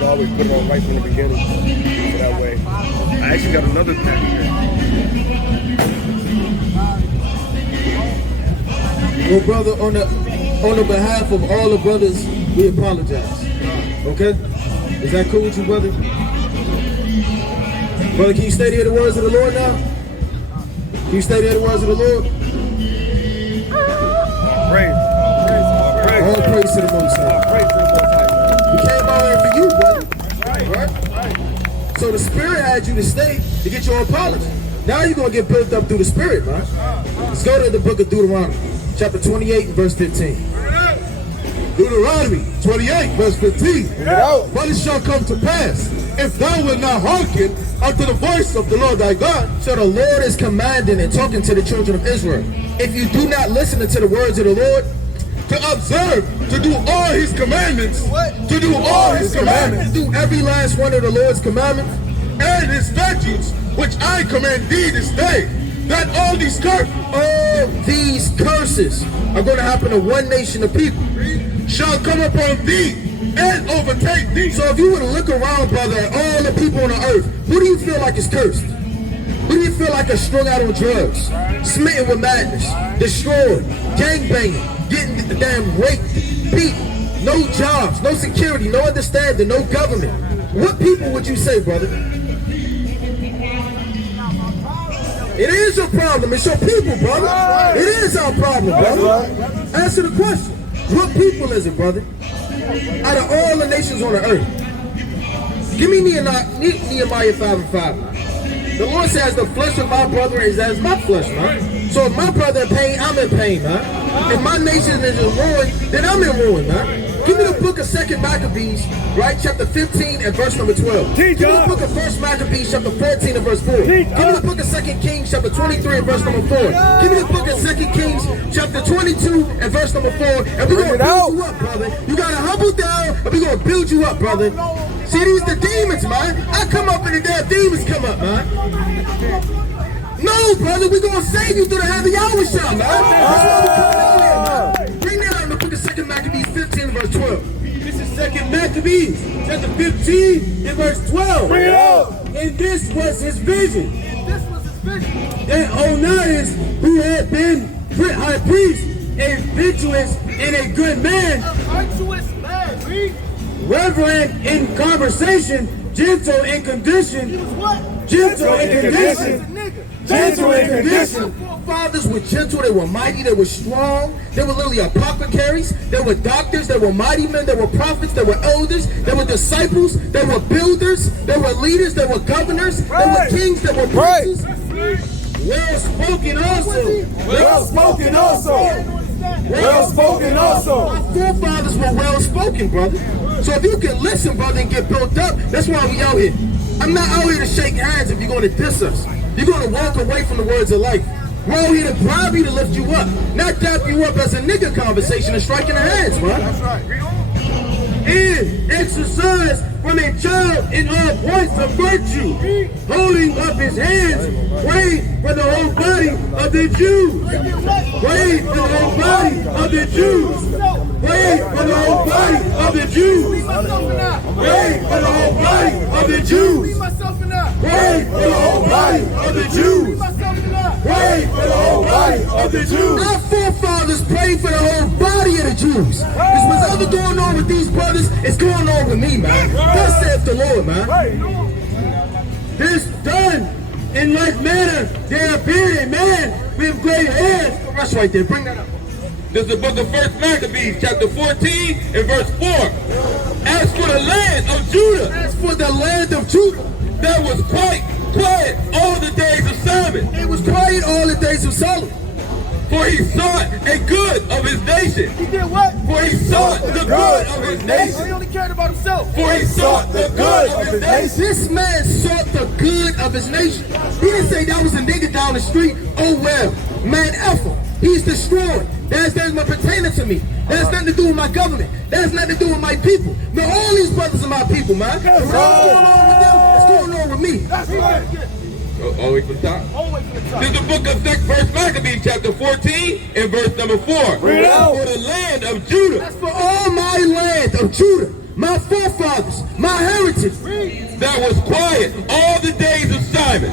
was always put it on right from the beginning. So that way. I actually got another pack here. Well, brother, on the behalf of all the brothers, we apologize. Okay? Is that cool with you, brother? Brother, can you stay to hear the words of the Lord now? Can you stay to hear the words of the Lord? Praise. All praise to the Most High. Praise to the Most High. We came out here for you, brother. Right? So the Spirit had you to stay to get your apology. Now you're going to get built up through the Spirit, man. Let's go to the book of Deuteronomy, chapter 28 and verse 15. Deuteronomy 28, verse 15. But it shall come to pass, if thou wilt not hearken unto the voice of the Lord thy God. So the Lord is commanding and talking to the children of Israel. If you do not listen to the words of the Lord, to observe, to do all his commandments, to do all his commandments, do every last one of the Lord's commandments, and his statutes, which I command thee this day, that all these curses are going to happen to one nation of people, shall come upon thee and overtake thee. So if you were to look around, brother, at all the people on the earth, who do you feel like is cursed? Who do you feel like is strung out on drugs, smitten with madness, destroyed, gangbanging, getting the damn raped, beat, no jobs, no security, no understanding, no government? What people would you say, brother? It is your problem. It's your people, brother. It is our problem, brother. Answer the question. What people is it, brother? Out of all the nations on the earth. Give me Nehemiah 5 and 5. The Lord says the flesh of my brother is as my flesh, man. So if my brother in pain, I'm in pain, man. If my nation is in ruin, then I'm in ruin, man. Give me the book of 2nd Maccabees, right? Chapter 15 and verse number 12. Give me the book of 1st Maccabees, chapter 14 and verse 4. Give me the book of 2nd Kings, chapter 23 and verse number 4. Give me the book of 2nd Kings, chapter 22 and verse number 4. And we're going to build you up, brother. You got to humble down, and we're going to build you up, brother. See, these the demons, man. I come up and the damn demons come up, man. No, brother, we're going to save you through the heavy hour shot, man. That's why we coming out here, man. Bring that out in the book of 2nd Maccabees 15 verse 12. This is 2nd Maccabees, chapter 15 and verse 12. Bring it out. And this was his vision. That Onias, who had been high priest, a virtuous and a good man, reverent in conversation, gentle in condition. Gentle in condition. Gentle in condition. Fathers were gentle, they were mighty, they were strong, they were literally apothecaries, they were doctors, they were mighty men, they were prophets, they were elders, they were disciples, they were builders, they were leaders, they were governors, they were kings, they were princes. Well spoken also. Well spoken also. Well spoken also. Our forefathers were well spoken, brother. So if you can listen, brother, and get built up, that's why we out here. I'm not out here to shake hands if you're going to diss us. You're going to walk away from the words of life. We're out here to bribe you to lift you up, not dap you up as a nigga conversation and striking the hands, man. That's right. And exercise from a child in all points of virtue, holding up his hands, praying for the whole body of the Jews. Praying for the whole body of the Jews. Praying for the whole body of the Jews. Praying for the whole body of the Jews. Praying for the whole body of the Jews. Pray for the whole body of the Jews. Our forefathers prayed for the whole body of the Jews. Because what's ever going on with these brothers is going on with me, man. Thus saith the Lord, man. This done in like manner, there appeared a man with great hands. That's right there. Bring that up. This is the book of 1st Maccabees, chapter 14 and verse 4. As for the land of Judah, As for the land of Judah, that was quite quiet all the days of Solomon. it was quiet all the days of Solomon. For he sought a good of his nation. He did what? For he sought the good of his He nation. only cared about himself. For he sought the good of his nation. This man sought the good of his nation. He didn't say that was a nigga down the street. Oh well, man, F him. He's destroyed. That's nothing pertaining to me. That has nothing to do with my government. That has nothing to do with my people. No, all these brothers are my people, man. What's going on with them? What's going on with me? That's right. All the way from the top. Always for the top. This is the book of 1st Maccabees, chapter 14 and verse number 4. Bring it out. For the land of Judah, That's for all my land of Judah. my forefathers, my heritage. That was quiet all the days of Simon,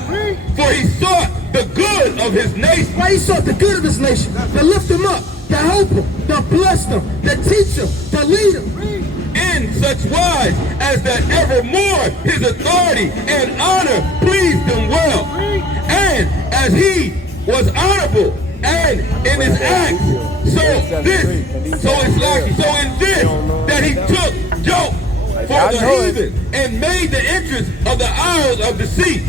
for he sought the good of his nation. Why he sought the good of his nation, to lift them up, to help them, to bless them, to teach them, to lead them. In such wise as that evermore his authority and honor pleased him well, and as he was honorable and in his acts, so in this that he took yoke for the heathen and made the entrance of the isles of the sea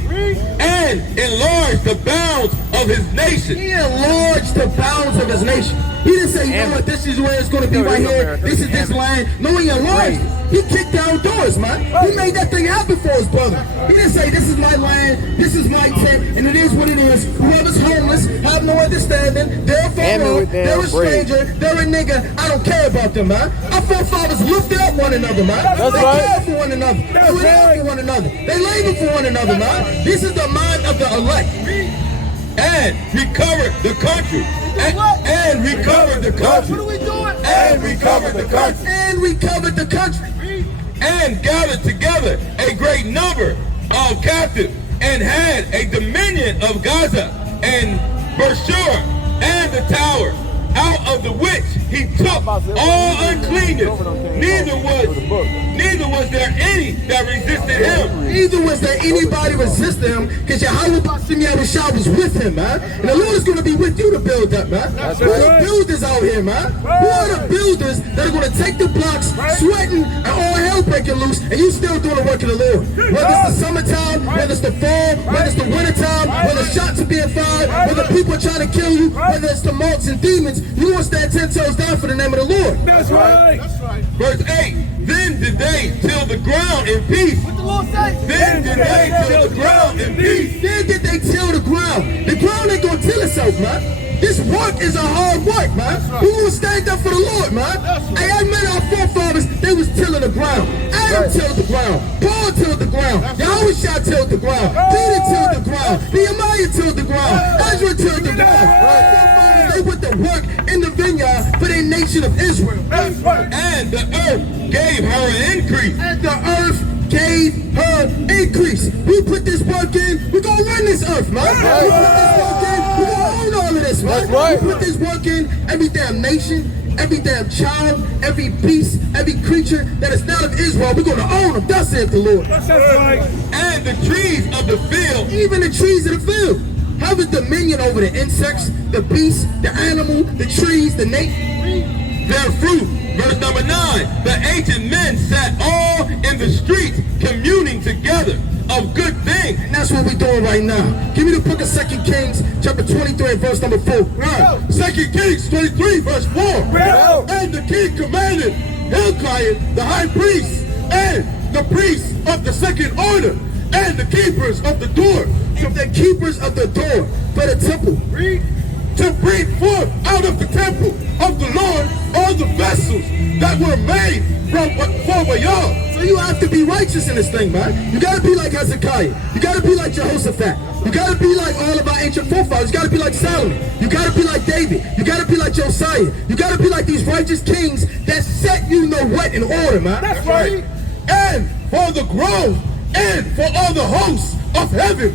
and enlarged the bounds of his nation. He enlarged the bounds of his nation. He didn't say, you know what, this is where it's going to be right here. This is this land. No, he enlarged it. He kicked down doors, man. He made that thing happen for his brother. He didn't say, this is my land, this is my tent, and it is what it is. Whoever's homeless, have no understanding. They're a pharaoh, they're a stranger, they're a nigga. I don't care about them, man. Our forefathers lifted up one another, man. They cared for one another. They were there for one another. They labored for one another, man. This is the mind of the elect. And recovered the country. And recovered the country. What are we doing? And recovered the country. And recovered the country. And gathered together a great number of captives, and had a dominion of Gaza and Bershur and the tower, out of the which he took all uncleanness. Neither was there any that resisted him. Neither was there anybody resisting him, because Yahweh Bashim Yahushua was with him, man. And the Lord is going to be with you to build up, man. Who are the builders out here, man? Who are the builders that are going to take the blocks, sweating, and all hell breaking loose, and you still doing the work of the Lord? Whether it's the summertime, whether it's the fall, whether it's the wintertime, whether shots are being fired, whether people are trying to kill you, whether it's the monks and demons, you want to stand 10 toes down for the name of the Lord. That's right. That's right. Verse 8, then did they till the ground in peace. What the Lord say? Then did they till the ground in peace. Then did they till the ground. The ground ain't gonna till itself, man. This work is a hard work, man. Who will stand up for the Lord, man? Hey, I met our forefathers, they was tilling the ground. Adam tilled the ground. Paul tilled the ground. Yahushua tilled the ground. Peter tilled the ground. Nehemiah tilled the ground. Ezra tilled the ground. Our forefathers, they put the work in the vineyard for the nation of Israel. And the earth gave her an increase. And the earth gave her increase. We put this work in, we're gonna run this earth, man. We put this work in, we're gonna own all of this, man. We put this work in, every damn nation, every damn child, every beast, every creature that is not of Israel, we're gonna own them. Thus saith the Lord. And the trees of the field, even the trees of the field, have a dominion over the insects, the beasts, the animal, the trees, the their fruit. Verse number 9, the ancient men sat all in the streets communing together of good things. And that's what we're doing right now. Give me the book of 2 Kings, chapter 23, verse number 4. 2 Kings 23, verse 4. And the king commanded Hilkiah, the high priest, and the priests of the second order, and the keepers of the door, The keepers of the door for the temple, to bring forth out of the temple of the Lord all the vessels that were made for y'all. So you have to be righteous in this thing, man. You gotta be like Hezekiah. You gotta be like Jehoshaphat. You gotta be like all of our ancient forefathers. You gotta be like Solomon. You gotta be like David. You gotta be like Josiah. You gotta be like these righteous kings that set you know what in order, man. That's right. And for the grove, and for all the hosts of heaven,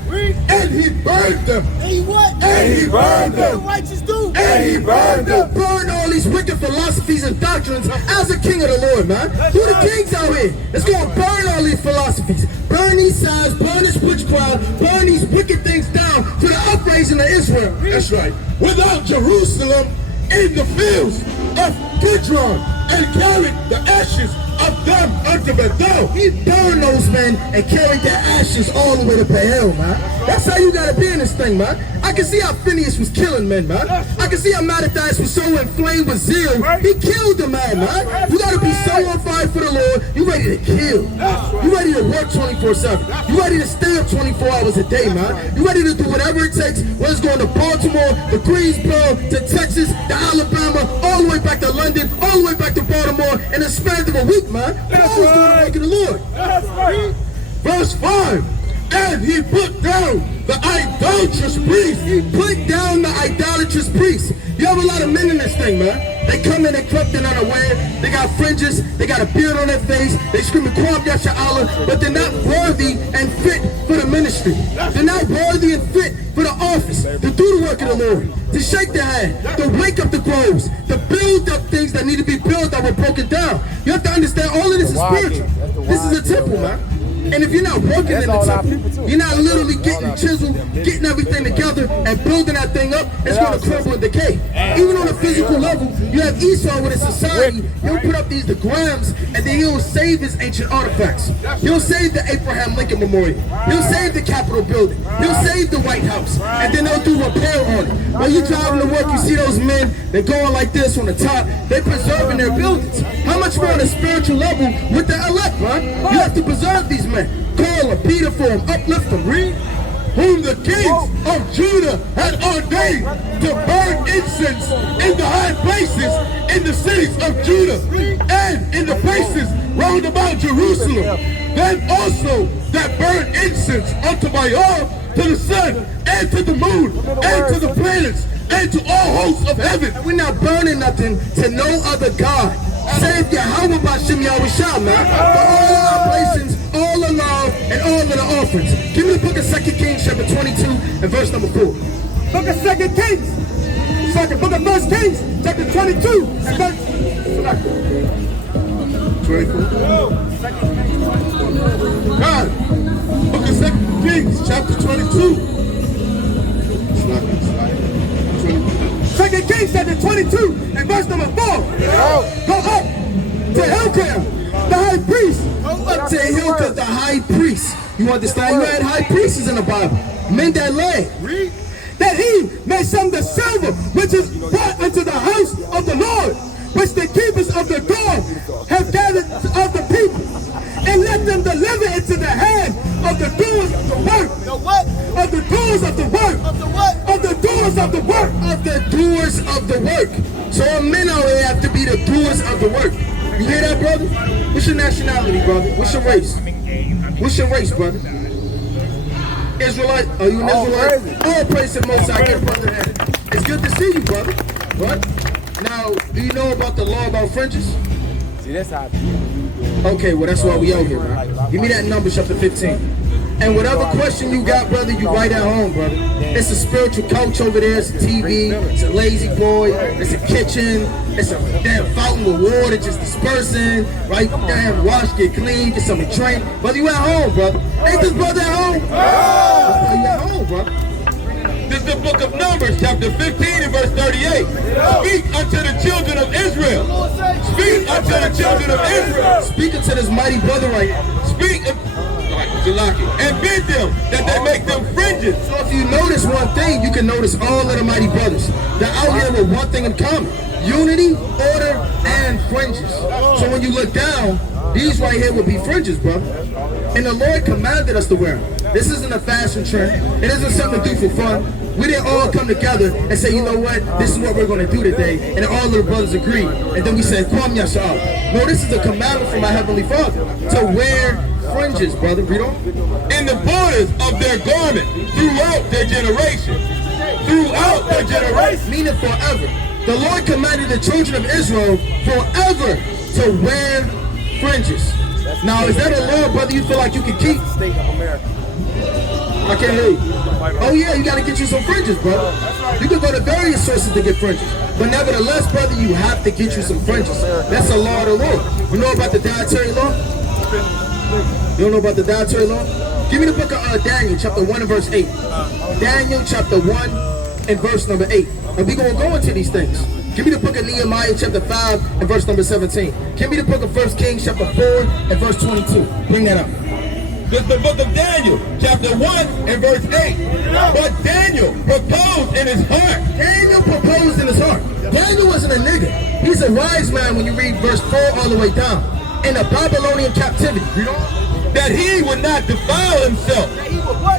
and he burned them. And he what? And he burned What the them. righteous do? And he burned them. Burn all these wicked philosophies and doctrines as a king of the Lord, man. Who the kings out here? Let's go and burn all these philosophies. Burn these signs, burn this witchcraft, burn these wicked things down to the uprising of Israel. That's right. Without Jerusalem in the fields of Kidron, and carried the ashes of them unto Bethel. He burned those men and carried their ashes all the way to Bethel, man. That's how you gotta be in this thing, man. I can see how Phineas was killing men, man. I can see how Mattathias was so inflamed with zeal. He killed the man, man. You gotta be so on fire for the Lord. You ready to kill. You ready to work 24/7. You ready to stay up 24 hours a day, man. You ready to do whatever it takes, whether it's going to Baltimore, to Greensboro, to Texas, to Alabama, all the way back to London, all the way back to Baltimore, in the span of a week, man. You're always doing the work of the Lord. That's right. Verse 5. And he put down the idolatrous priest. He put down the idolatrous priests. You have a lot of men in this thing, man. They come in and crept in unaware. They got fringes. They got a beard on their face. They screaming, Kwam Yasha Allah, but they're not worthy and fit for the ministry. They're not worthy and fit for the office, to do the work of the Lord, to shake their hand, to wake up the groves, to build up things that need to be built that were broken down. You have to understand all of this is spiritual. This is a temple, man. And if you're not working in the temple, you're not literally getting chiseled, getting everything together and building that thing up, it's going to crumble and decay. Even on a physical level, you have Esau with his society. He'll put up these diagrams and then he'll save his ancient artifacts. He'll save the Abraham Lincoln Memorial. He'll save the Capitol building. He'll save the White House. And then they'll do repair on it. When you driving to work, you see those men, they're going like this on the top. They're preserving their buildings. How much more on a spiritual level with the elect, man? You have to preserve these men. Call them, Peter for them, uplift them, read. Whom the kings of Judah had ordained to burn incense in the high places in the cities of Judah and in the places round about Jerusalem. Then also that burn incense unto Baal, to the sun and to the moon and to the planets and to all hosts of heaven. We're not burning nothing to no other God save Yahweh B'Shem Yahushua, man. For all our oblations, all the law, and all of the offerings. Give me the book of 2 Kings chapter 22 and verse number 4. Book of 2 Kings. Book of 1 Kings chapter 22 and verse 24. God, book of 2 Kings chapter 22. 2 Kings chapter 22 and verse number 4. Go up to Hilkiah, the high priest. Go up to Hilkiah, the high priest. You understand? You had high priests in the Bible. Men that lay. That he may sum the silver which is brought into the house of the Lord, which the keepers of the door have gathered of the people, and let them deliver it to the hand of the doers of the work. The what? Of the doers of the work. Of the what? Of the doers of the work. Of the doers of the work. So our men out here have to be the doers of the work. You hear that, brother? What's your nationality, brother? What's your race? What's your race, brother? Israelite? Are you an Israelite? All praise to the Most High. Get brother that. It's good to see you, brother. What? Now, do you know about the law about fringes? See, that's how Okay, well, that's why we out here, man. Give me that number, chapter 15. And whatever question you got, brother, you right at home, brother. It's a spiritual couch over there. It's a TV. It's a lazy boy. It's a kitchen. It's a damn fountain with water just dispersing. Right? Damn wash, get clean, get something to drink. Brother, you at home, brother. Ain't this brother at home? Brother, you at home, brother. This is the book of Numbers, chapter 15 and verse 38. Speak unto the children of Israel. Speak unto the children of Israel. Speak unto this mighty brother right here. Speak and bid them that they make them fringes. So if you notice one thing, you can notice all of the mighty brothers. They're out here with one thing in common. Unity, order, and fringes. So when you look down, these right here would be fringes, bro. And the Lord commanded us to wear them. This isn't a fashion trend. It isn't something to do for fun. We didn't all come together and say, you know what, this is what we're going to do today. And all of the brothers agreed. And then we said, Kwam Yasha'Allah. No, this is a commandment from my Heavenly Father to wear fringes, brother. Read on. In the borders of their garment throughout their generation. Throughout their generation. Meaning forever. The Lord commanded the children of Israel forever to wear fringes. Now, is that a law, brother, you feel like you can keep? State of America. I can't hear you. Oh yeah, you gotta get you some fringes, brother. You can go to various sources to get fringes. But nevertheless, brother, you have to get you some fringes. That's a law of the Lord. You know about the dietary law? You don't know about the dietary law? Give me the book of Daniel, chapter 1 and verse 8. Daniel, chapter 1 and verse number 8. And we're going to go into these things. Give me the book of Nehemiah, chapter 5 and verse number 17. Give me the book of 1 Kings, chapter 4 and verse 22. Bring that up. This is the book of Daniel, chapter 1 and verse 8. But Daniel proposed in his heart. Daniel proposed in his heart. Daniel wasn't a nigga. He's a wise man when you read verse 4 all the way down. In the Babylonian captivity. You know? That he would not defile himself.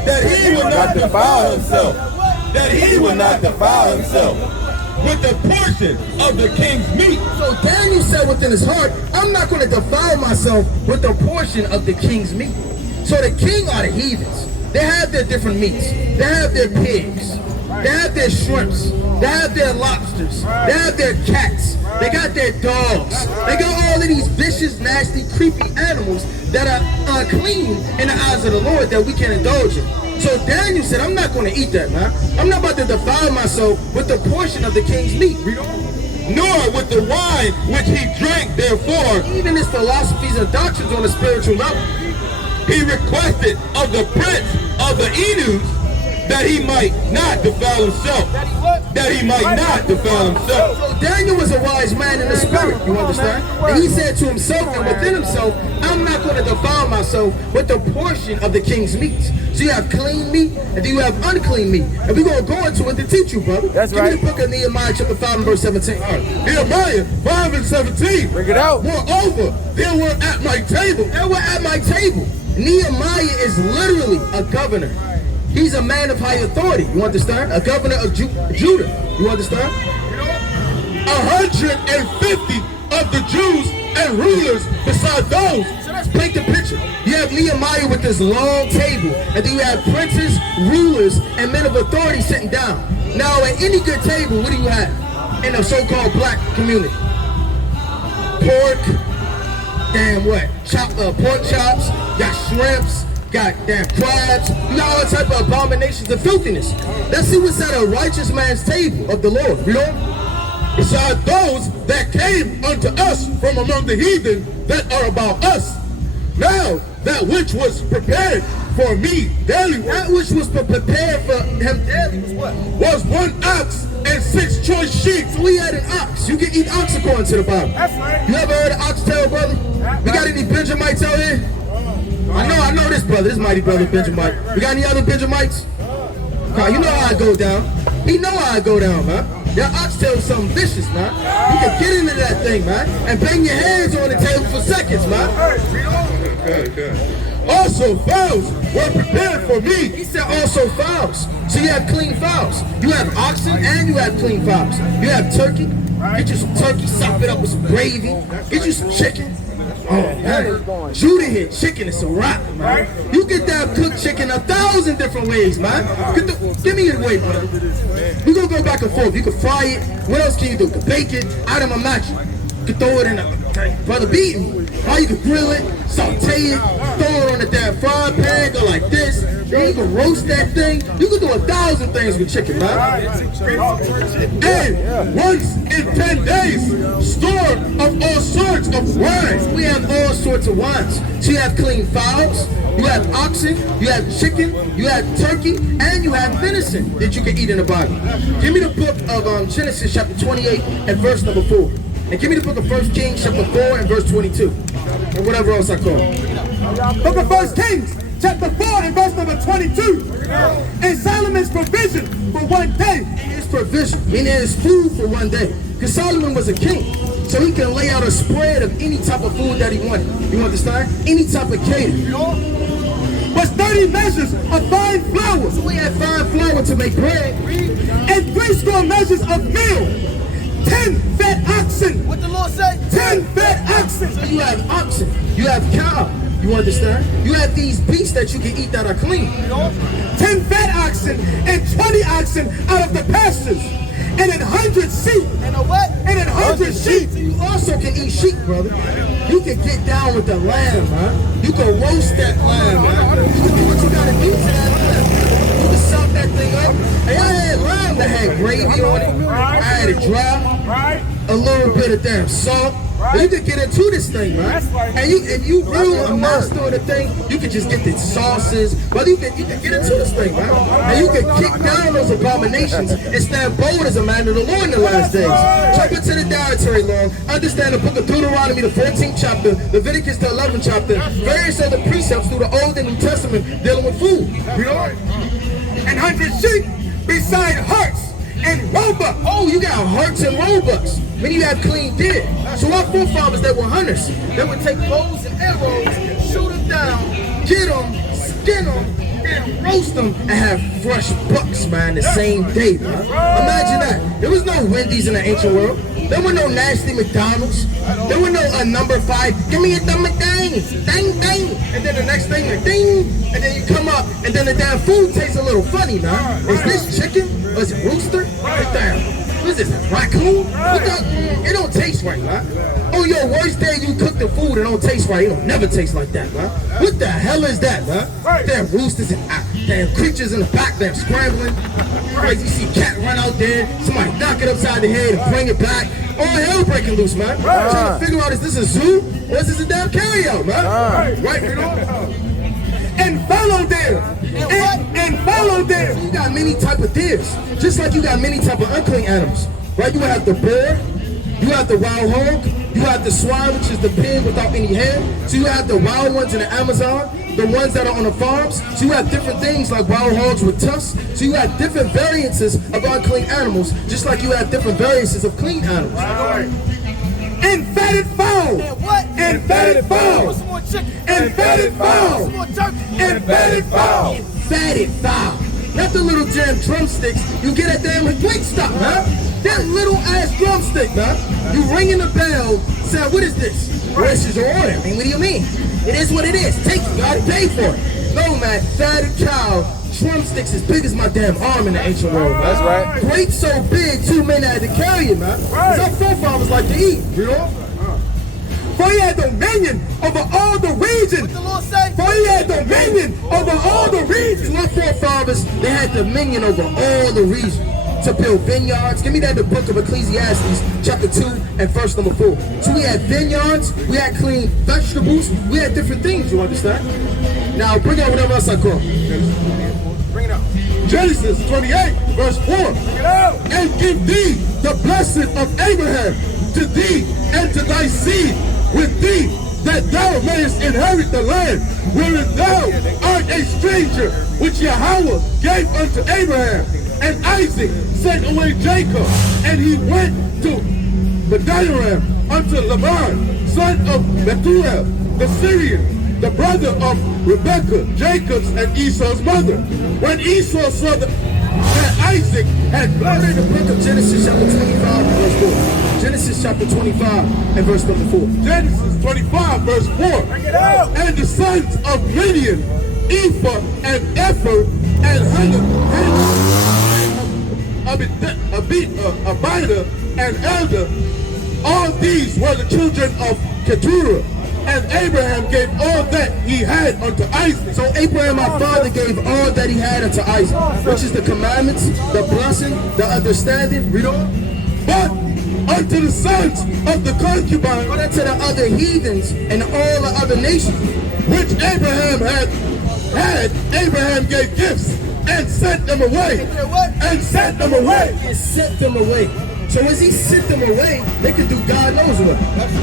That he would not defile himself. That he would not defile himself with the portion of the king's meat. So Daniel said within his heart, I'm not going to defile myself with the portion of the king's meat. So the king are the heathens. They have their different meats. They have their pigs. They have their shrimps. They have their lobsters. They have their cats. They got their dogs. They got all of these vicious, nasty, creepy animals that are unclean in the eyes of the Lord that we can indulge in. So Daniel said, I'm not going to eat that, man. I'm not about to defile myself with the portion of the king's meat. Nor with the wine which he drank, therefore, Even his philosophies and doctrines on a spiritual level. he requested of the prince of the eunuchs that he might not defile himself. That he might not defile himself. So Daniel was a wise man in the spirit, you understand? And he said to himself and within himself, I'm not going to defile myself with the portion of the king's meats. So you have clean meat and then you have unclean meat. And we're going to go into it to teach you, brother. That's Give right. me the book of Nehemiah chapter 5 and verse 17. Nehemiah 5 and 17. Bring it out. Moreover, they were at my table. They were at my table. Nehemiah is literally a governor. He's a man of high authority, you understand? A governor of Judah, you understand? 150 of the Jews and rulers beside those. So let's paint the picture. You have Nehemiah with this long table, and then you have princes, rulers, and men of authority sitting down. Now, at any good table, what do you have in a so-called black community? Pork, damn what? Pork chops, got shrimps, got damn crabs, you got all type of abominations and filthiness. Let's see what's at a righteous man's table of the Lord, you know? Beside those that came unto us from among the heathen that are about us. Now that which was prepared for me daily, That which was prepared for him daily was what? was 1 ox and 6 choice sheep. So we had an ox. You can eat ox according to the Bible. That's right. You ever heard of oxtail, brother? We got any Benjamites out here? I know this brother, this mighty brother Benjamite. We got any other Benjamites? You know how I go down. He know how I go down, man. Your oxtail is something vicious, man. You can get into that thing, man, and bang your hands on the table for seconds, man. Also fowls were prepared for me. He said also fowls. So you have clean fowls. You have oxen and you have clean fowls. You have turkey. Get you some turkey, sop it up with some gravy. Get you some chicken. Oh, man. Judah here, chicken is a rock, man. You get that cooked chicken 1,000 different ways, man. Give me your way, brother. We're going to go back and forth. You can fry it. What else can you do? You can bake it. Out of my match. You can throw it in a, brother, beat me. Or you can grill it, saute it, throw it on the damn frying pan, go like this. Then you can roast that thing. You can do 1,000 things with chicken, man. And once in 10 days, store of all sorts of wine. We have all sorts of wines. So you have clean fowls, you have oxen, you have chicken, you have turkey, and you have venison that you can eat in the Bible. Give me the book of Genesis chapter 28 and verse number 4. And give me the book of 1 Kings chapter 4 and verse 22. Or whatever else I call it. Book of 1 Kings, chapter 4 and verse number 22. And Solomon's provision for one day. His provision, meaning his food for one day. Because Solomon was a king. So he can lay out a spread of any type of food that he wanted. You understand? Any type of catering. Was 30 measures of fine flour. So we had fine flour to make bread. And 60 measures of meal. 10 fat oxen. What the Lord say? 10 fat oxen. So you have oxen, you have cow, you understand? You have these beasts that you can eat that are clean. 10 fat oxen and 20 oxen out of the pastures. And 100 sheep. And a what? And 100 sheep. You also can eat sheep, brother. You can get down with the lamb, man. You can roast that lamb, man. You can do what you gotta do to that lamb. You can salt that thing up. Hey, I had lamb that had gravy on it. I had it dry. A little bit of damn salt. You can get into this thing, man. And if you really a master of the thing, you can just get the sauces. But you can get into this thing, man. And you can kick down those abominations and stand bold as a man of the Lord in the last days. Jump into the dietary law. Understand the book of Deuteronomy, the 14th chapter, Leviticus, the 11th chapter. Various other precepts through the Old and New Testament dealing with food. You know? And 100 sheep beside hearts and roebuck. Oh, you got hearts and roebucks. When you have clean deer. So our forefathers that were hunters, they would take bows and arrows, shoot them down, get them, skin them, and roast them, and have fresh bucks, man, the same day, man. Imagine that. There was no Wendy's in the ancient world. There were no nasty McDonald's. There were no number 5, give me a thumb dang, dang, dang. And then the next thing, like, ding. And then you come up, and then the damn food tastes a little funny, man. Is this chicken? Or is it rooster? What is this, raccoon? It don't taste right, man. Oh, your worst day you cook the food, it don't taste right. It don't never taste like that, man. What the hell is that, man? Damn roosters and damn creatures in the back, damn scrambling. Crazy, you see cat run out there, somebody knock it upside the head and bring it back. All hell breaking loose, man. Trying to figure out, is this a zoo or is this a damn carry-out, man? Right, you know? And follow them. And follow them. You got many type of deers, just like you got many type of unclean animals, right? You have the bear, you have the wild hog, you have the swine, which is the pig without any hair. So you have the wild ones in the Amazon, the ones that are on the farms. So you have different things like wild hogs with tusks. So you have different variances of unclean animals, just like you have different variances of clean animals. And fatted fowl. And fatted fowl. And fatted fowl. And fatted fowl. Fatted fowl. Not the little damn drumsticks. You get a damn wait stop, man. That little ass drumstick, man. You ringing the bell, saying, what is this? Well, this is your order. I mean, what do you mean? It is what it is. Take it. You gotta pay for it. No, man. Fatted cow. Drumsticks as big as my damn arm in the ancient world, man. That's right. Great so big, 2 men had to carry it, man. Because our forefathers like to eat, you know? For he had dominion over all the regions. What the Lord say? For he had dominion over all the regions. My forefathers, they had dominion over all the regions to build vineyards. Give me that, the book of Ecclesiastes, chapter 2 and verse number 4. So we had vineyards, we had clean vegetables, we had different things, you understand? Now bring out whatever else I call. Bring it up. Genesis 28, verse 4. Bring it out. And give thee the blessing of Abraham to thee and to thy seed with thee, that thou mayest inherit the land wherein thou art a stranger, which Yahweh gave unto Abraham. And Isaac sent away Jacob, and he went to Padanaram unto Laban, son of Bethuel, the Syrian, the brother of Rebekah, Jacob's and Esau's mother. When Esau saw that Isaac had blessed, the book of Genesis chapter 25 verse 4. Genesis chapter 25 and verse number 4. Genesis 25 verse 4. Bring it out. And the sons of Midian, Ephah and Epher and Abida and Elder, all these were the children of Keturah. And Abraham gave all that he had unto Isaac. So Abraham, our father, gave all that he had unto Isaac, which is the commandments, the blessing, the understanding. Read on. But unto the sons of the concubine, but unto the other heathens and all the other nations, which Abraham had, Abraham gave gifts and sent them away. And sent them away. And sent them away. So as he sent them away, they could do God knows what.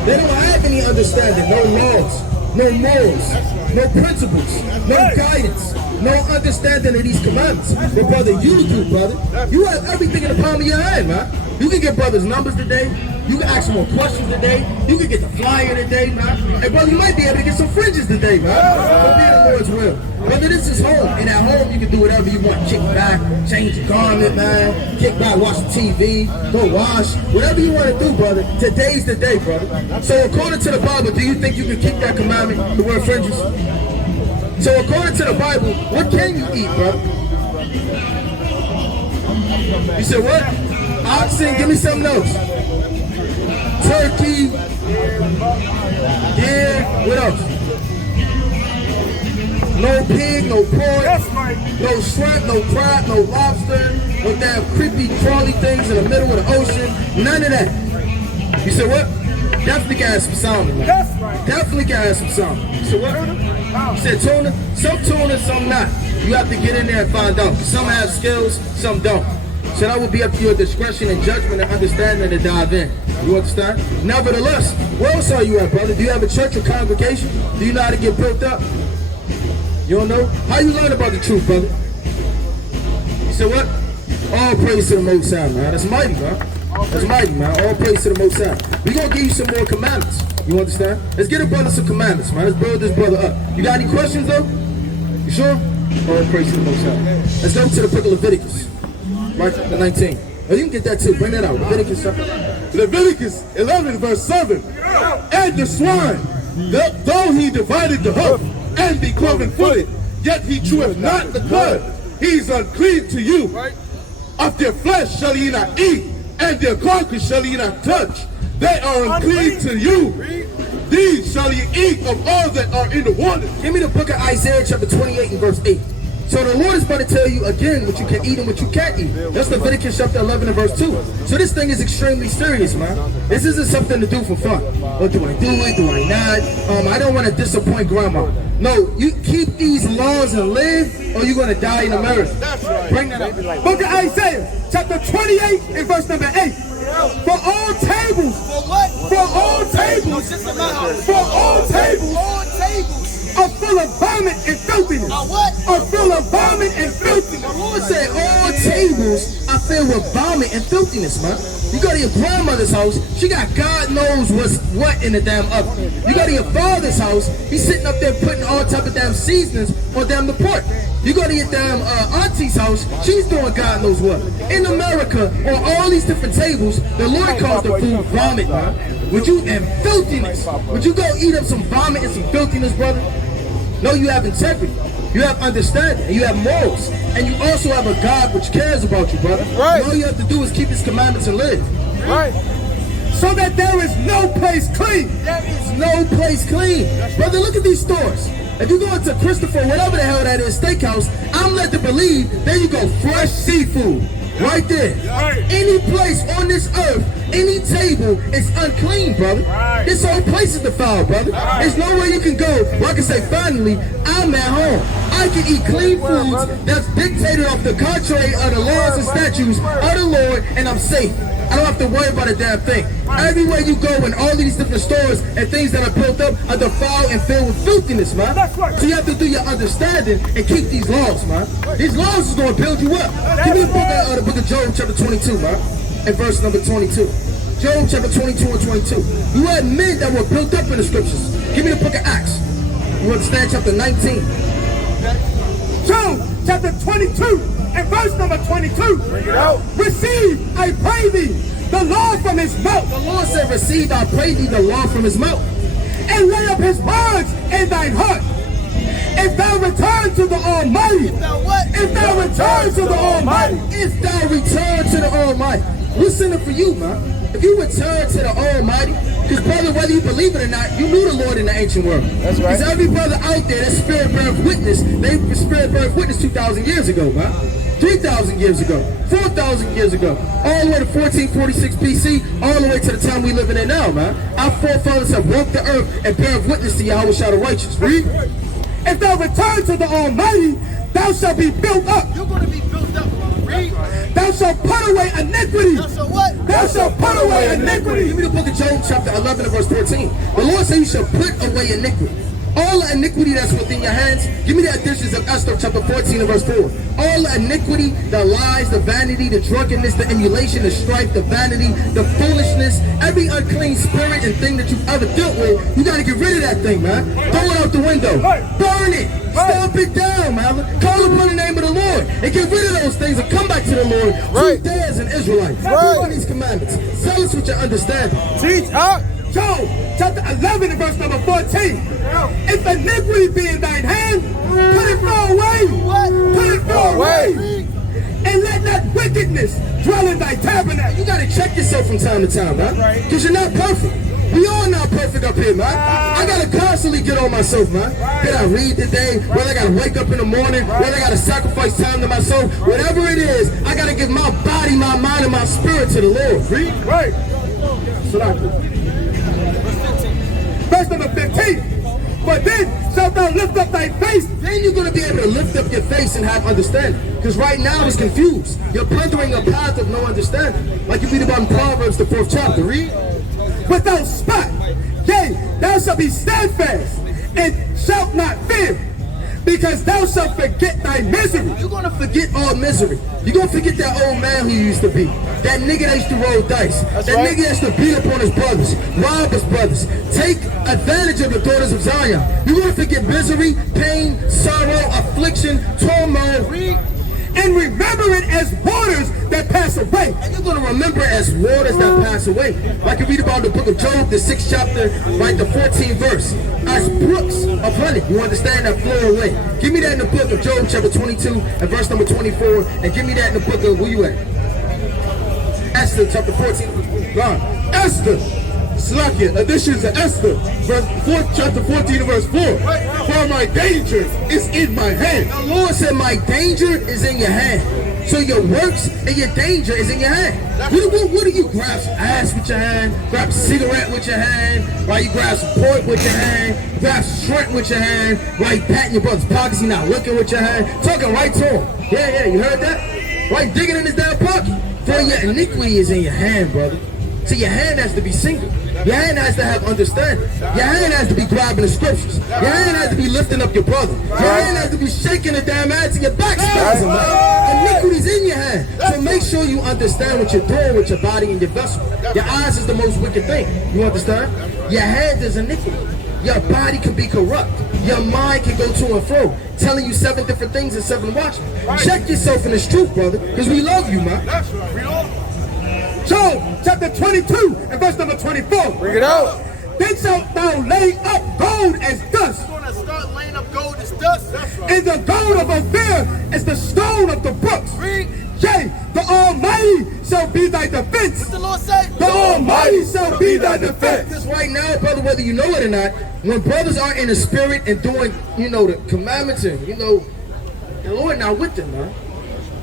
They don't have any understanding, no laws, no morals, no principles, no guidance, no understanding of these commandments. But brother, you do, brother. You have everything in the palm of your hand, man. You can get brothers' numbers today. You can ask more questions today. You can get the flyer today, man. And brother, you might be able to get some fringes today, man. It'll be the Lord's will. Brother, this is home. And at home, you can do whatever you want. Kick back, change your garment, man. Kick back, watch the TV, go wash. Whatever you want to do, brother. Today's the day, brother. So according to the Bible, do you think you can kick that commandment to wear fringes? So according to the Bible, what can you eat, brother? You said what? Oxen, give me something else. Turkey, deer, what else? No pig, no pork, no shrimp, no crab, no lobster, no damn creepy crawly things in the middle of the ocean, none of that. You said what? Definitely can have some salmon, man. Definitely can have some salmon. You said what? You said tuna? Some tuna, some not. You have to get in there and find out. Some have skills, some don't. So that will be up to your discretion and judgment and understanding to dive in. You understand? Nevertheless, where else are you at, brother? Do you have a church or congregation? Do you know how to get built up? You don't know? How you learn about the truth, brother? You said what? All praise to the Most High, man. That's mighty, man. That's mighty, man. All praise to the Most High. We're going to give you some more commandments. You understand? Let's get a brother some commandments, man. Let's build this brother up. You got any questions, though? You sure? All praise to the Most High. Let's go to the book of Leviticus. Mark 19. Oh, you can get that too. Bring that out. Leviticus chapter Leviticus 11 verse 7. And the swine, though he divided the hoof and be cloven footed, yet he cheweth not the cud. He is unclean to you. Of their flesh shall ye not eat, and their carcass shall ye not touch. They are unclean to you. These shall ye eat of all that are in the water. Give me the book of Isaiah chapter 28 and verse 8. So the Lord is going to tell you again what you can eat and what you can't eat. That's Leviticus chapter 11 and verse 2. So this thing is extremely serious, man. This isn't something to do for fun. Or do I do it? Do I not? I don't want to disappoint grandma. No, you keep these laws and live, or you're going to die in America. Bring that up. Book of Isaiah, chapter 28 and verse number 8. For all tables, for all tables are full of vomit and filthiness. Are full of vomit and filthiness. The Lord said all tables are filled with vomit and filthiness, man. You go to your grandmother's house, she got God knows what's what in the damn oven. You go to your father's house, he's sitting up there putting all type of damn seasonings on damn the pork. You go to your damn auntie's house, she's doing God knows what. In America, on all these different tables, the Lord calls the food vomit, man. Would you, and filthiness. Would you go eat up some vomit and some filthiness, brother? No, you have integrity. You have understanding, and you have morals, and you also have a God which cares about you, brother. Right. All you have to do is keep His commandments and live. Right. So that there is no place clean. There is no place clean. Brother, look at these stores. If you go into Christopher, whatever the hell that is, steakhouse, I'm led to believe, there you go, fresh seafood. Right there. Right. Any place on this earth, any table is unclean, brother. Right. This whole place is defiled, brother. Right. There's nowhere you can go where I can say, finally, I'm at home. I can eat clean foods that's dictated off the contrary of the laws and statutes of the Lord, and I'm safe. I don't have to worry about a damn thing. Everywhere you go in all these different stores and things that are built up are defiled and filled with filthiness, man. So you have to do your understanding and keep these laws, man. These laws is going to build you up. Give me the book of Job chapter 22, man, and verse number 22. Job chapter 22 and 22. You had men that were built up in the scriptures. Give me the book of Acts. You understand chapter 19. Job chapter 22 and verse number 22. Bring it out. Receive, I pray thee, the law from his mouth. The Lord said, receive, I pray thee, the law from his mouth. And lay up his words in thine heart. If thou return to the Almighty. If thou return to the Almighty. If thou return to the Almighty. What's in it for you, man? If you return to the Almighty, because brother, whether you believe it or not, you knew the Lord in the ancient world. That's right. Because every brother out there that spirit birth witness, they spirit birth witness 2,000 years ago, man. 3,000 years ago, 4,000 years ago, all the way to 1446 BC, all the way to the time we living in now, man. Our forefathers have walked the earth and bear witness to Yahweh Shah the righteous. Read. If thou return to the Almighty, thou shalt be built up. You're going to be built up. Read. Thou shalt put away iniquity. So what? Thou shalt put away iniquity. Give me the book of Job, chapter 11 and verse 14. The Lord said you shall put away iniquity. All the iniquity that's within your hands. Give me the additions of Esther, chapter 14 and verse 4. All the iniquity, the lies, the vanity, the drunkenness, the emulation, the strife, the vanity, the foolishness, every unclean spirit and thing that you've ever dealt with, you got to get rid of that thing, man. Throw it out the window. Burn it. Stomp it down, man. Call upon the name of the Lord and get rid of those things and come back to the Lord. Right. Through as an Israelite. Right. Keep on these commandments. Tell us what you understand. Teach up. Job chapter 11 and verse number 14. If iniquity be in thine hand, put it far away. Put it far away. And let not wickedness dwell in thy tabernacle. You gotta check yourself from time to time, man. Because you're not perfect. We all not perfect up here, man. I gotta constantly get on myself, man. Did I read today? Whether I gotta wake up in the morning, whether I gotta sacrifice time to myself, whatever it is, I gotta give my body, my mind, and my spirit to the Lord. Read. Right. Verse number 15. But then shalt thou lift up thy face. Then you're gonna be able to lift up your face and have understanding. Because right now it's confused. You're plundering a path of no understanding. Like you read about in Proverbs, the 4th chapter. Read. Without spot. Yea, thou shalt be steadfast and shalt not fear, because thou shalt forget thy misery. You're gonna forget all misery. You're gonna forget that old man who you used to be. That nigga that used to roll dice. That nigga that used to beat up on his brothers, rob his brothers, take advantage of the daughters of Zion. You're gonna forget misery, pain, sorrow, affliction, turmoil. and remember it as waters that pass away. And you're going to remember as waters that pass away. Like you read about the book of Job, the 6th chapter, right, the 14th verse. As brooks upon it. You understand that flow away. Give me that in the book of Job, chapter 22, and verse number 24. And give me that in the book of, where you at? Esther, chapter 14. God. Esther. Slakia, addition to Esther, chapter 14 and verse 4. For my danger is in my hand. The Lord said, my danger is in your hand. So your works and your danger is in your hand. What do you grab? Some ass with your hand, grab a cigarette with your hand, right? You grab some pork with your hand, grab shrimp with your hand, right? Patting your brother's pockets, he not looking with your hand, talking right to him. Yeah, you heard that? Right, digging in his damn pocket. For your iniquity is in your hand, brother. So your hand has to be single. Your hand has to have understanding. Your hand has to be grabbing the scriptures. Your hand has to be lifting up your brother. Your hand has to be shaking the damn ass to your back spasm, man. Iniquity's in your hand. So make sure you understand what you're doing with your body and your vessel. Your eyes is the most wicked thing. You understand? Your hand is iniquity. Your body can be corrupt. Your mind can go to and fro, telling you 7 different things in 7 watchmen. Check yourself in this truth, brother, because we love you, man. That's right. Job chapter 22 and verse number 24. Bring it out. Then shalt thou lay up gold as dust. You're going to start laying up gold as dust. That's right. And the gold of Ophir is the stone of the brooks. Read. Yea, the Almighty shall be thy defense. What the Lord say? The Almighty shall be thy defense. Because right now, brother, whether you know it or not, when brothers are in the spirit and doing, the commandments and, the Lord not with them, man.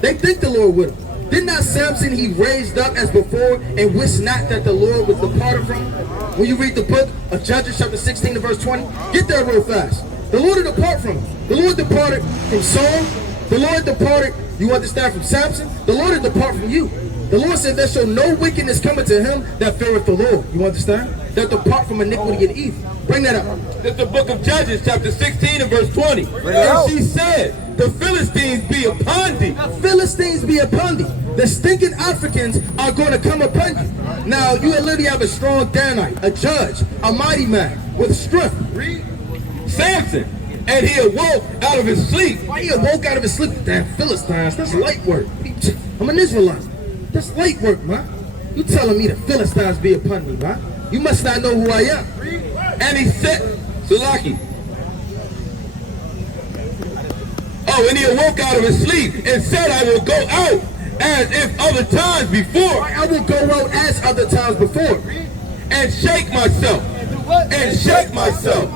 They think the Lord with them. Did not Samson, he raised up as before and wist not that the Lord was departed from him? When you read the book of Judges chapter 16 and verse 20, get there real fast. The Lord will depart from him. The Lord departed from Saul. The Lord departed, you understand, from Samson. The Lord will depart from you. The Lord said, there shall no wickedness come unto him that feareth the Lord. You understand? That depart from iniquity and evil. Bring that up. That's the book of Judges, chapter 16 and verse 20. And she said, the Philistines be upon thee. The Philistines be upon thee. The stinking Africans are going to come upon you. Now, you literally have a strong Danite, a judge, a mighty man with strength. Samson, and he awoke out of his sleep. Why he awoke out of his sleep? Damn Philistines, that's light work. I'm an Israelite. That's light work, man. You telling me the Philistines be upon me, man? You must not know who I am. And he said, Salaki. Oh, and he awoke out of his sleep and said, I will go out as if other times before. I will go out as other times before. And shake myself. And do what? And shake myself.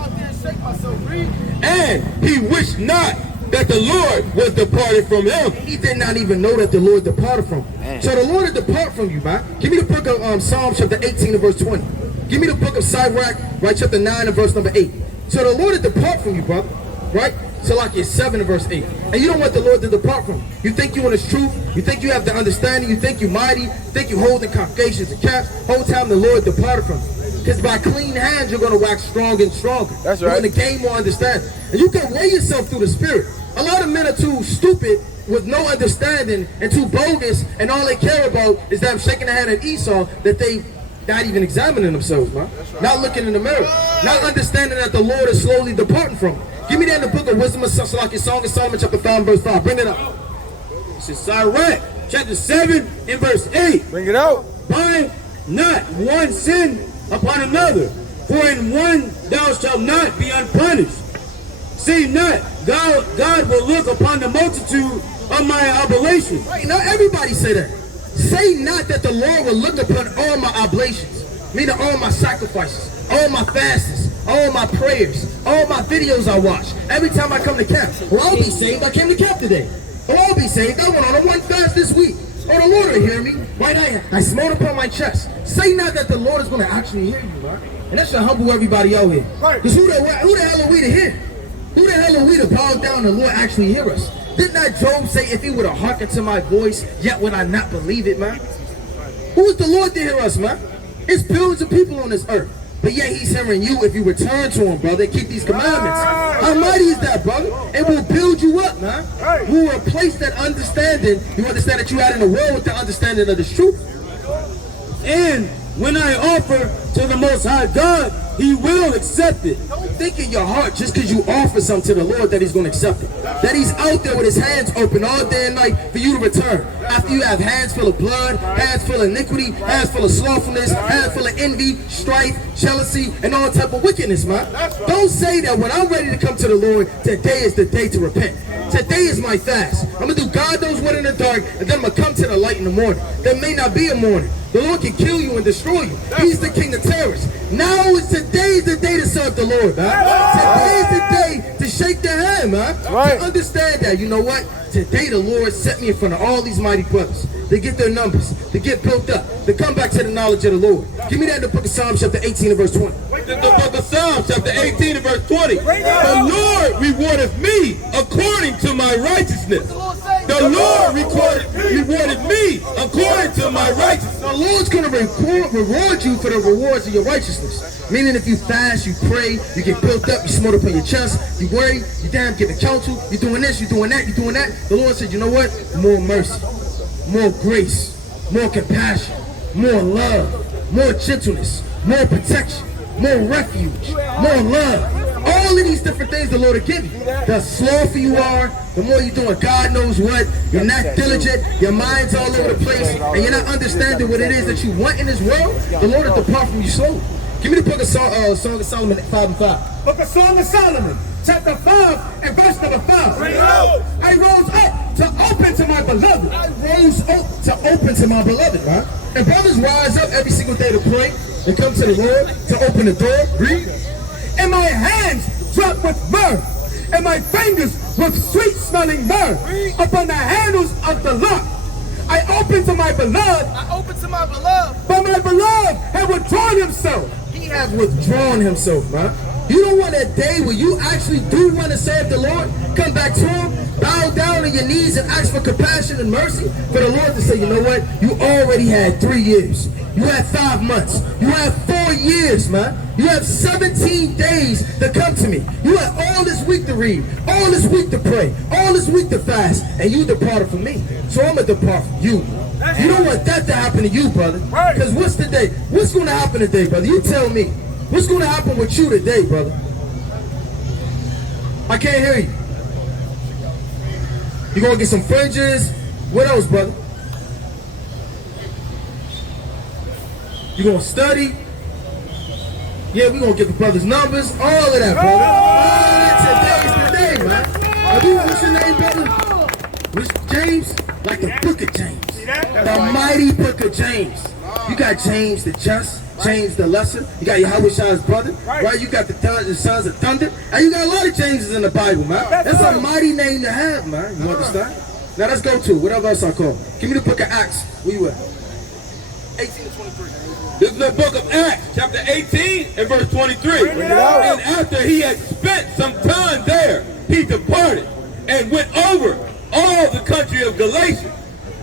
And he wished not that the Lord was departed from him. He did not even know that the Lord departed from him. So the Lord will depart from you, man. Give me the book of Psalms chapter 18 and verse 20. Give me the book of Sirach, right, chapter 9 and verse number 8. So the Lord will depart from you, brother, right? So like it's 7 and verse 8. And you don't want the Lord to depart from you. You think you in His truth. You think you have the understanding. You think you mighty. You think you holding congregations and caps. Whole time the Lord departed from you. Because by clean hands, you're going to wax stronger and stronger. That's right. You're going to gain more understanding. And you can weigh yourself through the Spirit. A lot of men are too stupid with no understanding and too bogus, and all they care about is them shaking the hand at Esau, that they not even examining themselves, man. Right. Not looking in the mirror. Not understanding that the Lord is slowly departing from them. Give me that in the book of Wisdom of Song of Solomon, chapter 5, verse 5. Bring it up. This is Sirach, chapter 7 and verse 8. Bring it out. Bind not one sin upon another, for in one thou shalt not be unpunished. Say not, God will look upon the multitude of my oblations. Right, now everybody say that. Say not that the Lord will look upon all my oblations, meaning all my sacrifices, all my fasts, all my prayers, all my videos I watch. Every time I come to camp, well, I'll be saved. I came to camp today. Well, I'll be saved. I went on a one fast this week. Oh, the Lord will hear me. Right, I smote upon my chest. Say not that the Lord is going to actually hear you, right? And that should humble everybody out here. Because who the hell are we to hear? Who the hell are we to bow down and the Lord actually hear us? Did not Job say, if he would have hearkened to my voice, yet would I not believe it, man? Who is the Lord to hear us, man? It's billions of people on this earth. But yet he's hearing you if you return to him, brother, and keep these commandments. How mighty is that, brother? It will build you up, man. We will replace that understanding. You understand that you had in the world with the understanding of this truth. And when I offer to the Most High God He will accept it. Don't think in your heart just because you offer something to the Lord that he's going to accept it. That he's out there with his hands open all day and night for you to return. After you have hands full of blood, hands full of iniquity, hands full of slothfulness, hands full of envy, strife, jealousy, and all type of wickedness, man. Don't say that when I'm ready to come to the Lord, today is the day to repent. Today is my fast. I'm going to do God knows what in the dark, and then I'm going to come to the light in the morning. There may not be a morning. The Lord can kill you and destroy you. He's the king of terrorists. Now is today's the day to serve the Lord, man. Today's the day to shake their hand, man. To understand that, you know what? Today the Lord set me in front of all these mighty brothers. They get their numbers, they get built up, they come back to the knowledge of the Lord. Give me that in the book of Psalms chapter 18 and verse 20. The book of Psalms chapter 18 and verse 20. The Lord rewardeth me according to my righteousness. The Lord rewarded me according to my righteousness. The Lord's going to reward you for the rewards of your righteousness. Meaning if you fast, you pray, you get built up, you smote up on your chest, you worry, you damn giving counsel, you're doing this, you're doing that, you're doing that. The Lord said, you know what? More mercy, more grace, more compassion, more love, more gentleness, more protection, more refuge, more love. All of these different things the Lord will give you. The slower you are, the more you're doing God knows what. You're not diligent, your mind's all over the place, and you're not understanding what it is that you want in this world. The Lord will depart from you slowly. Give me the book of Song of Solomon 5 and 5. Book of Song of Solomon, chapter 5 and verse number 5. I rose up to open to my beloved. I rose up to open to my beloved, man. And brothers rise up every single day to pray and come to the Lord to open the door. Read. And my hands drop with myrrh, and my fingers with sweet-smelling myrrh upon the handles of the lock. I opened to my beloved. I open to my beloved. But my beloved had withdrawn himself. He has withdrawn himself, man. You don't want a day where you actually do want to serve the Lord, come back to him, bow down on your knees and ask for compassion and mercy, for the Lord to say, you know what? You already had 3 years. You had 5 months. You had 4 years, man. You have 17 days to come to me. You had all this week to read, all this week to pray, all this week to fast, and you departed from me. So I'm going to depart from you. You don't want that to happen to you, brother. Because what's today? What's going to happen today, brother? You tell me. What's going to happen with you today, brother? I can't hear you. You going to get some fringes? What else, brother? You going to study? Yeah, we going to get the brother's numbers. All of that, brother. All that today's the day, man. What's your name, brother? What's James? Like the book of James. The mighty book of James. You got James the just, James the lesser. You got Yahweh's brother, right? You got the sons of thunder. And you got a lot of Jameses in the Bible, man. That's a mighty name to have, man. You understand? Now let's go to whatever else I call. Give me the book of Acts. Where you at? 18 to 23. This is the book of Acts, chapter 18 and verse 23. And after he had spent some time there, he departed and went over all the country of Galatia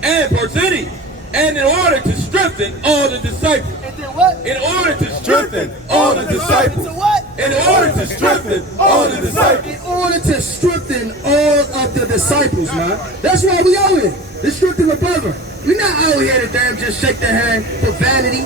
and Pamphylia, and in order to strengthen all the disciples. And then what? In order to strengthen all the disciples. To what? In order to strengthen all the disciples. In order to strengthen all of the disciples, man. That's why we out here. To strengthen the brethren. We're not out here to damn just shake their hand for vanity,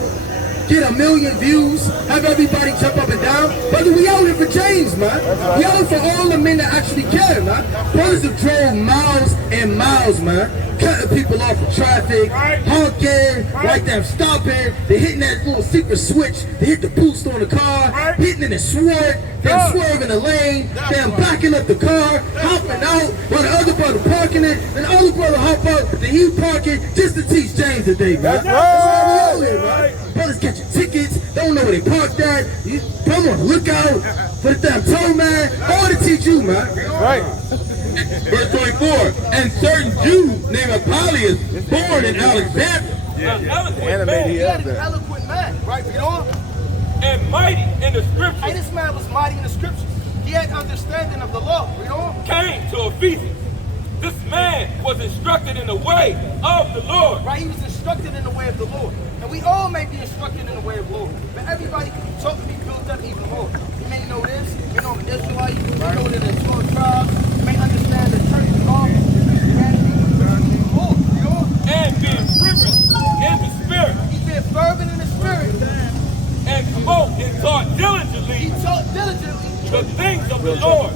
get 1 million views, have everybody jump up and down. Brother, we out here for James, man. We out here for all the men that actually care, man. Brothers have drove miles and miles, man. Cutting people off of traffic, honking, right there, stopping. They're hitting that little secret switch. They hit the boost on the car, hitting in the sword, then swerving the lane, then backing up the car, hopping out while the other brother parking it, and the other brother hop out, then he park it just to teach James today, man. That's why we out here, man. Brothers catching tickets, don't know where they parked at. You come on, look out for the damn tow man, all to teach you, man. Right. Verse 24, and certain Jew named Apollos, born in Alexandria, An eloquent man, right? You know? and mighty in the scriptures, Hey, this man was mighty in the scriptures. He had understanding of the law, you know? came to Ephesus. This man was instructed in the way of the Lord. Right? He was instructed in the way of the Lord. And we all may be instructed in the way of the Lord. But everybody can be taught to be built up even more. You may know this, you know, I'm an Israelite, you know that there's 12 tribes, you may understand the church is all Christianity, Lord, you know? And being fervent in the spirit, He's been fervent in the spirit. and spoke and taught diligently diligently the things of the Lord,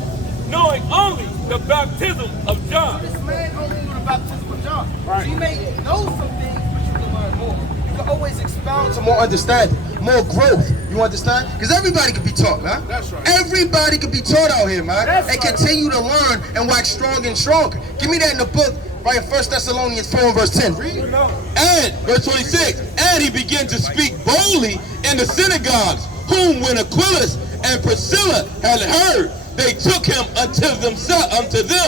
knowing only the baptism of John. This man only knew the baptism of John. So you may know some things, but you can learn more. You can always expound To more understanding, more growth. You understand? Because everybody can be taught, man. That's right. Everybody can be taught out here, man. That's and right. continue to learn and wax stronger and stronger. Give me that in the book, right? 1 Thessalonians 4 and verse 10. Read. And, verse 26, and he began to speak boldly in the synagogues, whom when Aquilus and Priscilla had heard, they took him unto them.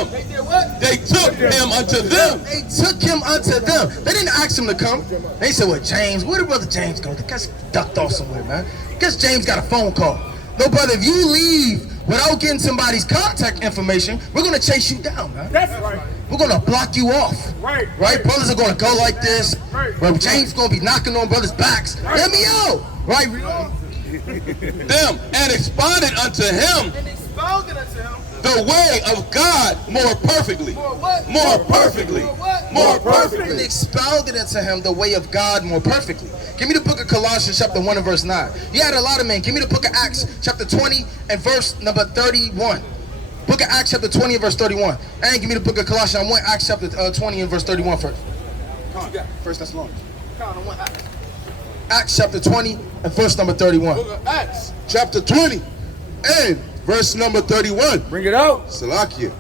They did what? They took him unto them. They took him unto them. They didn't ask him to come. They said, well, James, where did Brother James go? The guy's ducked off somewhere, man. Guess James got a phone call. No, brother, if you leave without getting somebody's contact information, we're going to chase you down, man. That's right. We're going to block you off. Right. Right? Brothers are going to go like this. Right. Well, James going to be knocking on brothers' backs. Let me out. Right? Them and expounded unto him And expounded unto him. the way of God more perfectly. More what? More perfectly. More what? More And perfectly. expounded unto him the way of God more perfectly. Give me the book of Colossians chapter 1 and verse 9. You had a lot of men. Give me the book of Acts chapter 20 and verse number 31. Book of Acts chapter 20 and verse 31. And give me the book of Colossians. I want Acts chapter 20 and verse 31 first. First Thessalonians. Count on one eye. Acts chapter 20 and verse number 31. Book of Acts, chapter 20, and verse number 31. Bring it out. Salakia.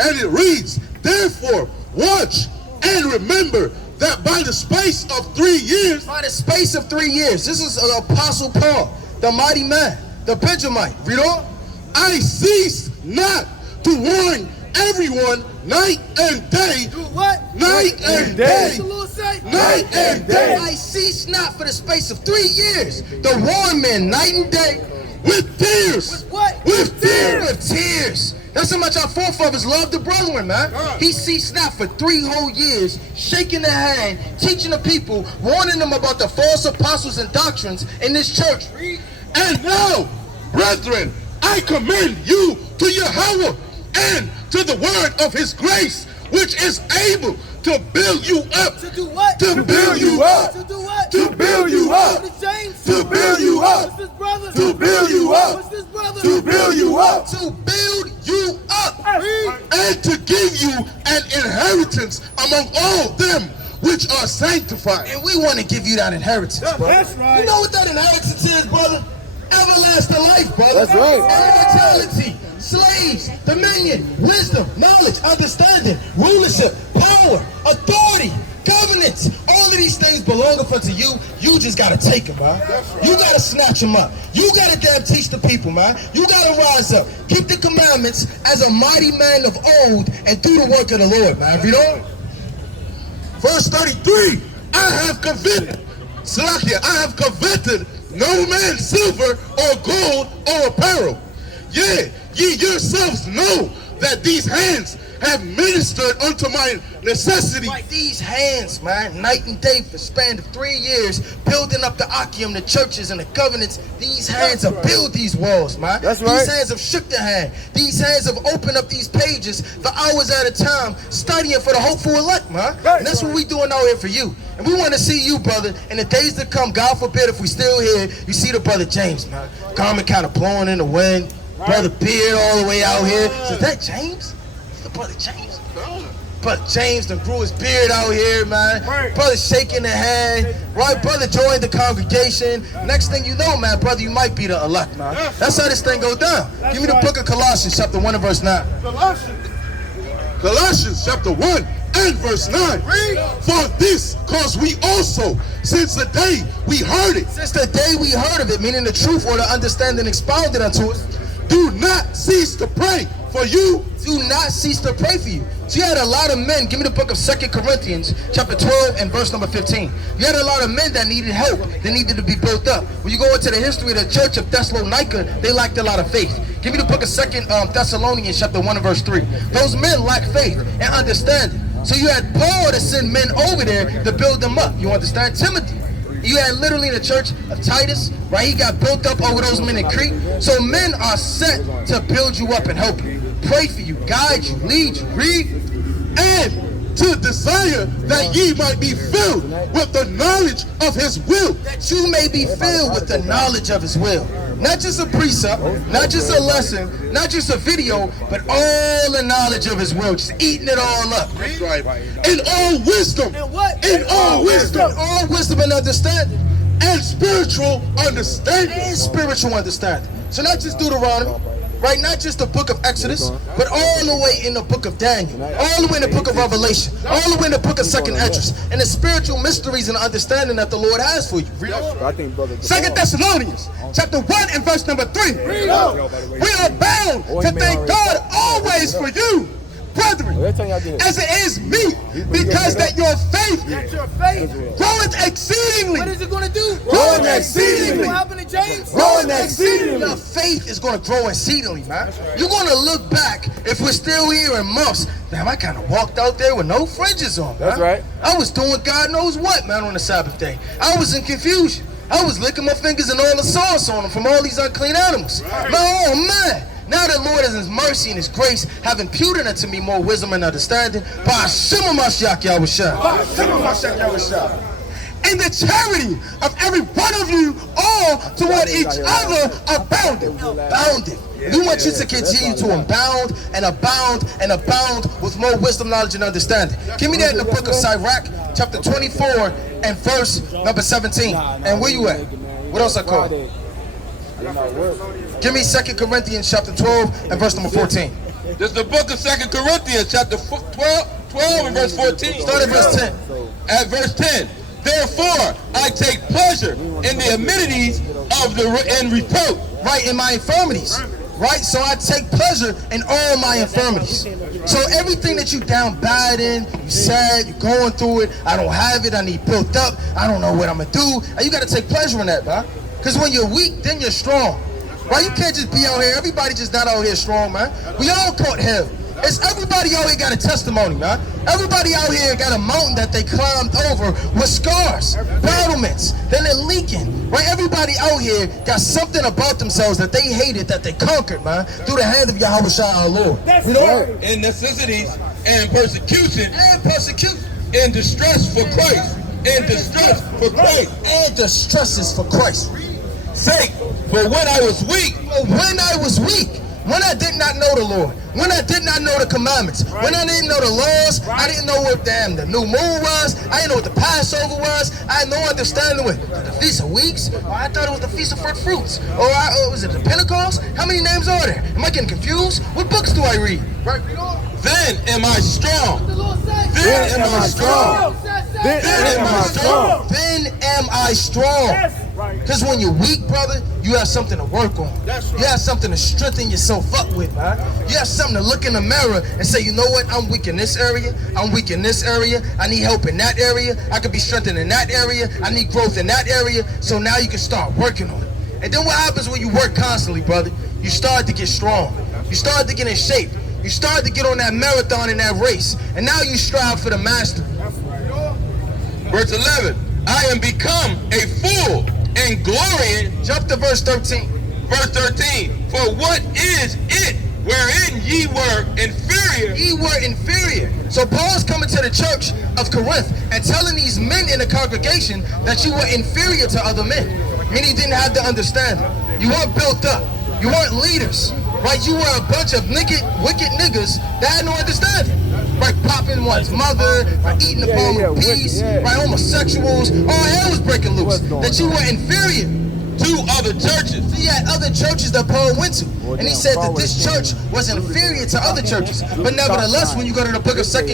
And it reads, therefore, watch and remember that by the space of 3 years, By the space of 3 years, this is Apostle Paul, the mighty man, the Benjamite. Read on. I cease not to warn everyone night and day, Do what? night and What's day, the Lord say? night and day, I cease not for the space of 3 years to warn men night and day with tears, With what? with tears. with tears. That's how much our forefathers loved the brethren, man. He ceased not for 3 whole years, shaking their hand, teaching the people, warning them about the false apostles and doctrines in this church. And now, brethren, I commend you to Yahweh and to the word of his grace, which is able to build you up, To do what? to build you up, To do what? to build you up, What is James? to build you up, What's this brother? to build you up, What's this brother? to build you up, To build you up. and to give you an inheritance among all them which are sanctified. And we want to give you that inheritance, brother. That's right. You know what that inheritance is, brother? Everlasting life, brother. That's right. Immortality, slaves, dominion, wisdom, knowledge, understanding, rulership, power, authority, covenants. All of these things belong unto you. You just got to take them, man. You got to snatch them up. You got to damn teach the people, man. You got to rise up. Keep the commandments as a mighty man of old and do the work of the Lord, man. Read on. Verse 33, I have coveted, Salakia, I have coveted no man's silver or gold or apparel. Yea, ye yourselves know that these hands have ministered unto my necessity. Like these hands, man, night and day for a span of 3 years, building up the Akim, the churches, and the covenants. These hands have built these walls, man. That's These right. hands have shook the hand. These hands have opened up these pages for hours at a time, studying for the hopeful elect, man. And that's what we doing out here for you. And we want to see you, brother, in the days to come. God forbid if we still here, you see the brother James, man. Garment kind of blowing in the wind. Brother Beard all the way out here. So is that James? It's the brother James. Brother James done grew his beard out here, man. Right. Brother shaking the hand. Right, brother joined the congregation. Next thing you know, man, brother, you might be the elect, man. That's how this thing go down. Give me the book of Colossians, chapter 1 and verse 9. Colossians chapter 1 and verse 9. For this cause we also, since the day we heard it, Since the day we heard of it, meaning the truth or the understanding expounded unto us, do not cease to pray for you. do not cease to pray for you. So you had a lot of men. Give me the book of 2 Corinthians, chapter 12 and verse number 15. You had a lot of men that needed help. They needed to be built up. When you go into the history of the church of Thessalonica, they lacked a lot of faith. Give me the book of 2 Thessalonians, chapter 1 and verse 3. Those men lacked faith and understanding. So you had Paul to send men over there to build them up. You understand? Timothy. You had literally the church of Titus, right? He got built up over those men in Crete. So men are sent to build you up and help you, pray for you, guide you, lead you, read. And to desire that ye might be filled with the knowledge of his will. That you may be filled with the knowledge of his will. Not just a precept, not just a lesson, not just a video, but all the knowledge of his will. Just eating it all up. That's right. In all wisdom. And what? In all wisdom. All wisdom and understanding. And spiritual understanding. And spiritual understanding. So not just Deuteronomy, right? Not just the book of Exodus, but all the way in the book of Daniel, all the way in the book of Revelation, all the way in the book of Second Esdras, and the spiritual mysteries and understanding that the Lord has for you. I think brother. 2 Thessalonians chapter 1 and verse number 3. We are bound to thank God always for you, brethren, as it is me, because that your faith That's your faith. groweth exceedingly. What is it going to do? Growing exceedingly. What happened to James? Growing exceedingly. Your faith is going to grow exceedingly, man. You're going to look back, if we're still here in months, damn, I kind of walked out there with no fringes on, man. That's right. I was doing God knows what, man, on the Sabbath day. I was in confusion. I was licking my fingers and all the sauce on them from all these unclean animals. Man, oh, man. Now the Lord in his mercy and his grace have imputed unto me more wisdom and understanding by Hashem Mashiach Yahushua. In the charity of every one of you, all toward each other abounding. Abounding. We want you to continue to abound and abound and abound with more wisdom, knowledge, and understanding. Give me that in the book of Sirach, chapter 24 and verse number 17. And where you at? What else I call? Give me 2 Corinthians chapter 12 and verse number 14. This is the book of 2 Corinthians, chapter 12 and verse 14. Start at verse 10. At verse 10. Therefore, I take pleasure in the amenities of the reproach. Right, in my infirmities. Right, so I take pleasure in all my infirmities. So everything that you down bad in, you sad, you're going through it, I don't have it, I need built up, I don't know what I'm going to do. And you got to take pleasure in that, man. Because when you're weak, then you're strong. Right, you can't just be out here, everybody just not out here strong, man. We all caught hell. It's everybody out here got a testimony, man. Everybody out here got a mountain that they climbed over with scars, battlements, then they're leaking. Right? Everybody out here got something about themselves that they hated that they conquered, man, through the hand of Yahushua our Lord. You know, in necessities and persecution. And persecution. In distress for Christ. In distress for Christ. And distresses for Christ. Sake, for when I was weak. When I was weak. When I did not know the Lord, when I did not know the commandments, when I didn't know the laws, I didn't know what the new moon was, I didn't know what the Passover was, I had no understanding with the Feast of Weeks, or I thought it was the Feast of First Fruits, or was it the Pentecost? How many names are there? Am I getting confused? What books do I read? Right? Then am I strong. Then am I strong. Then am I strong. Then am I strong. Because when you're weak, brother, you have something to work on. You have something to strengthen yourself up with, man. You have something to look in the mirror and say, you know what, I'm weak in this area, I'm weak in this area, I need help in that area, I could be strengthened in that area, I need growth in that area, so now you can start working on it. And then what happens when you work constantly, brother? You start to get strong. You start to get in shape. You start to get on that marathon and that race. And now you strive for the mastery. Verse 11. I am become a fool and glorying. Jump to verse 13. Verse 13. For what is it wherein ye were inferior? Ye were inferior. So Paul's coming to the church of Corinth and telling these men in the congregation that you were inferior to other men. Meaning you didn't have the understanding. You weren't built up. You weren't leaders. Right? You were a bunch of wicked niggas that had no understanding. Right? Popping one's mother, right? Eating the bone of peace, right? Homosexuals, all hell was breaking loose. That you were inferior to other churches. So he had other churches that Paul went to. And he said that this church was inferior to other churches. But nevertheless, when you go to the book of 2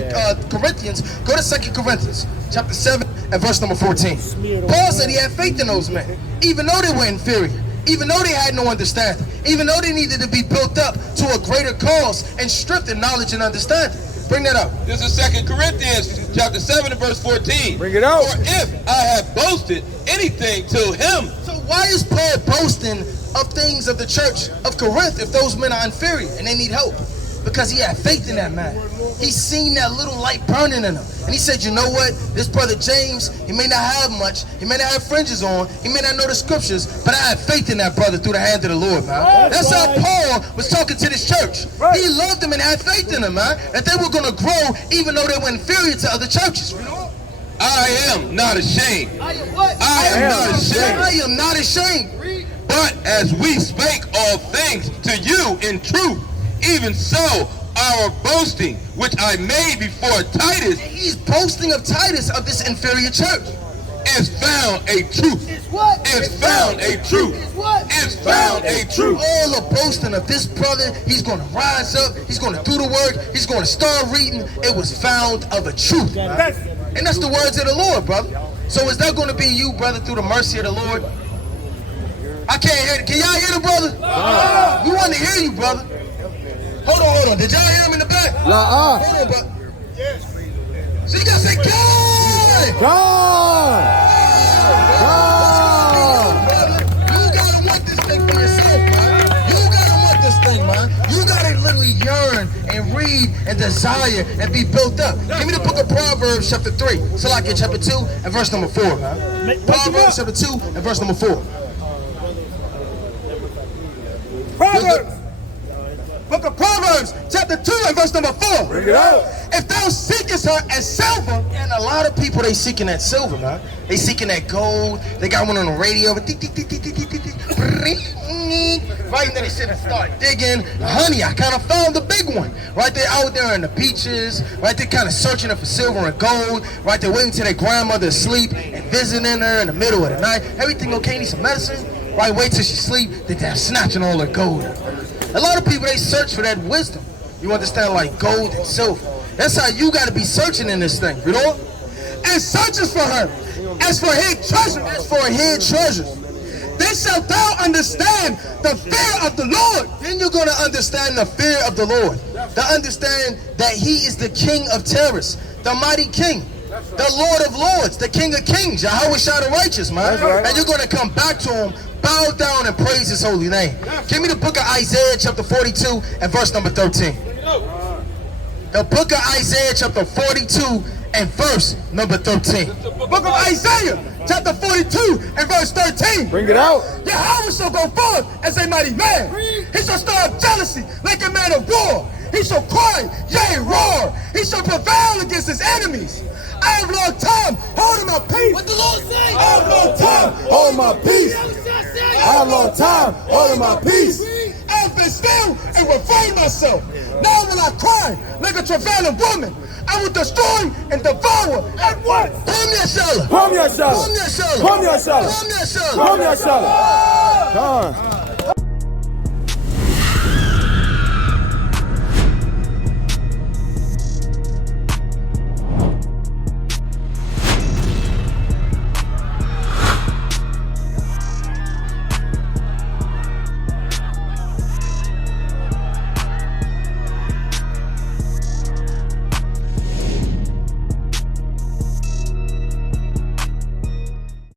Corinthians, go to 2 Corinthians, chapter 7 and verse number 14. Paul said he had faith in those men, even though they were inferior. Even though they had no understanding, even though they needed to be built up to a greater cause and strength in knowledge and understanding. Bring that up. This is 2 Corinthians chapter 7 and verse 14. Bring it out. For if I have boasted anything to him. So why is Paul boasting of things of the church of Corinth if those men are inferior and they need help? Because he had faith in that man. He seen that little light burning in him. And he said, you know what? This brother James, he may not have much. He may not have fringes on. He may not know the scriptures. But I have faith in that brother through the hand of the Lord, man. That's how Paul was talking to this church. He loved them and had faith in them, man. That they were going to grow even though they were inferior to other churches. I am not ashamed. I am what? I am not ashamed. I am not ashamed. But as we spake all things to you in truth, even so our boasting, which I made before Titus, He's boasting of Titus, of this inferior church. is found a truth. It's what? Is found a truth. It's what? Is found a truth. All the boasting of this brother, he's going to rise up, he's going to do the work, he's going to start reading. It was found of a truth. And that's the words of the Lord, brother. So is that going to be you, brother, through the mercy of the Lord? I can't hear it. Can y'all hear the brother? We want to hear you, brother. Hold on. Did y'all hear him in the back? Hold on, brother. So you got to say, God! God! You got to want this thing for yourself, man. You got to want this thing, man. You got to literally yearn and read and desire and be built up. Give me the book of Proverbs, chapter 3. Salakia, chapter 2 and verse number 4, man. Proverbs, chapter 2 and verse number 4. Proverbs. Book of Proverbs, chapter 2 and verse number 4. Bring it out. If thou seekest her as silver, and a lot of people, they seeking that silver, man. They seeking that gold. They got one on the radio. Right, and then they sit and start digging. Honey, I kind of found the big one. Right, they're out there on the beaches. Right, they're kind of searching for silver and gold. Right, they're waiting till their grandmother is asleep and visiting her in the middle of the night. Everything okay? Need some medicine? Right, wait till she sleep. They're snatching all her gold. A lot of people, they search for that wisdom. You understand, like gold and silver. That's how you got to be searching in this thing, you know? And searches for her. As for hid treasure, as for hid treasures. Then shalt thou understand the fear of the Lord. Then you're going to understand the fear of the Lord. To understand that he is the King of terrors, the mighty King, the Lord of lords, the King of kings, Yahweh Shai the righteous, man. And you're going to come back to him, bow down and praise his holy name. Give me the book of Isaiah chapter 42 and verse number 13. The book of Isaiah chapter 42 and verse number 13. Book of Isaiah chapter 42 and verse 13. Bring it out. Yahweh shall go forth as a mighty man. He shall stir up jealousy like a man of war. He shall cry, yea, roar. He shall prevail against his enemies. I have long time holding my peace. What the Lord say? I have long time Hold my peace. I have long time holding my peace. I have been still and refrained myself. Now will I cry like a travailing woman. I will destroy and devour at once. Come here, Come here, Shala. Come here, Shala. Come here, Shala. Come here, Shala.